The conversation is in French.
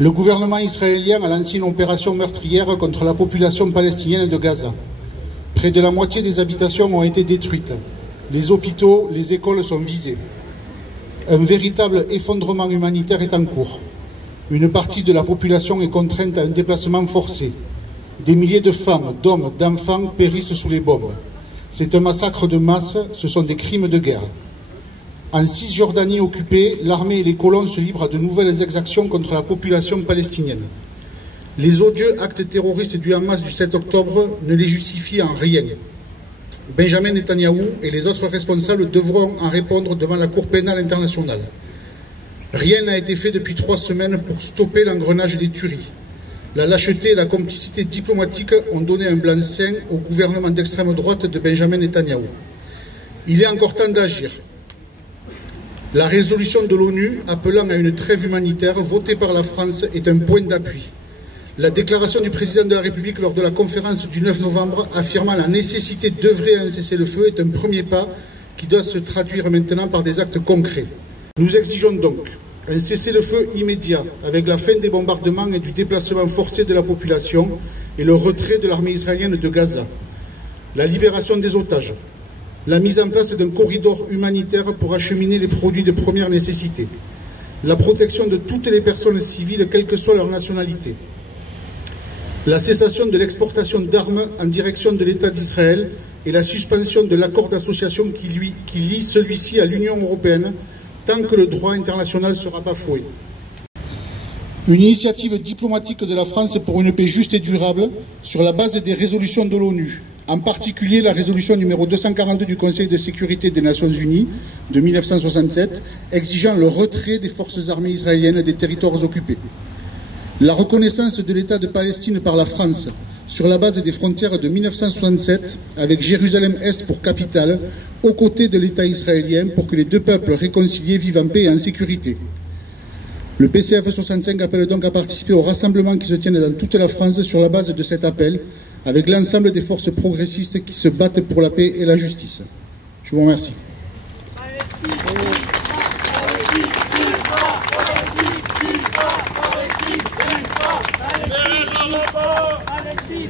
Le gouvernement israélien a lancé une opération meurtrière contre la population palestinienne de Gaza. Près de la moitié des habitations ont été détruites. Les hôpitaux, les écoles sont visées. Un véritable effondrement humanitaire est en cours. Une partie de la population est contrainte à un déplacement forcé. Des milliers de femmes, d'hommes, d'enfants périssent sous les bombes. C'est un massacre de masse, ce sont des crimes de guerre. En Cisjordanie occupée, l'armée et les colons se livrent à de nouvelles exactions contre la population palestinienne. Les odieux actes terroristes du Hamas du 7 octobre ne les justifient en rien. Benjamin Netanyahou et les autres responsables devront en répondre devant la Cour pénale internationale. Rien n'a été fait depuis 3 semaines pour stopper l'engrenage des tueries. La lâcheté et la complicité diplomatique ont donné un blanc-seing au gouvernement d'extrême droite de Benjamin Netanyahou. Il est encore temps d'agir. La résolution de l'ONU appelant à une trêve humanitaire votée par la France est un point d'appui. La déclaration du président de la République lors de la conférence du 9 novembre affirmant la nécessité d'œuvrer à un cessez-le-feu est un premier pas qui doit se traduire maintenant par des actes concrets. Nous exigeons donc un cessez-le-feu immédiat avec la fin des bombardements et du déplacement forcé de la population et le retrait de l'armée israélienne de Gaza, la libération des otages, la mise en place d'un corridor humanitaire pour acheminer les produits de première nécessité, la protection de toutes les personnes civiles, quelle que soit leur nationalité, la cessation de l'exportation d'armes en direction de l'État d'Israël et la suspension de l'accord d'association qui lie celui-ci à l'Union européenne tant que le droit international sera bafoué. Une initiative diplomatique de la France pour une paix juste et durable sur la base des résolutions de l'ONU, en particulier la résolution numéro 242 du Conseil de sécurité des Nations Unies de 1967, exigeant le retrait des forces armées israéliennes des territoires occupés. La reconnaissance de l'État de Palestine par la France sur la base des frontières de 1967, avec Jérusalem-Est pour capitale, aux côtés de l'État israélien pour que les deux peuples réconciliés vivent en paix et en sécurité. Le PCF 65 appelle donc à participer aux rassemblements qui se tiennent dans toute la France sur la base de cet appel, avec l'ensemble des forces progressistes qui se battent pour la paix et la justice. Je vous remercie. Palestine,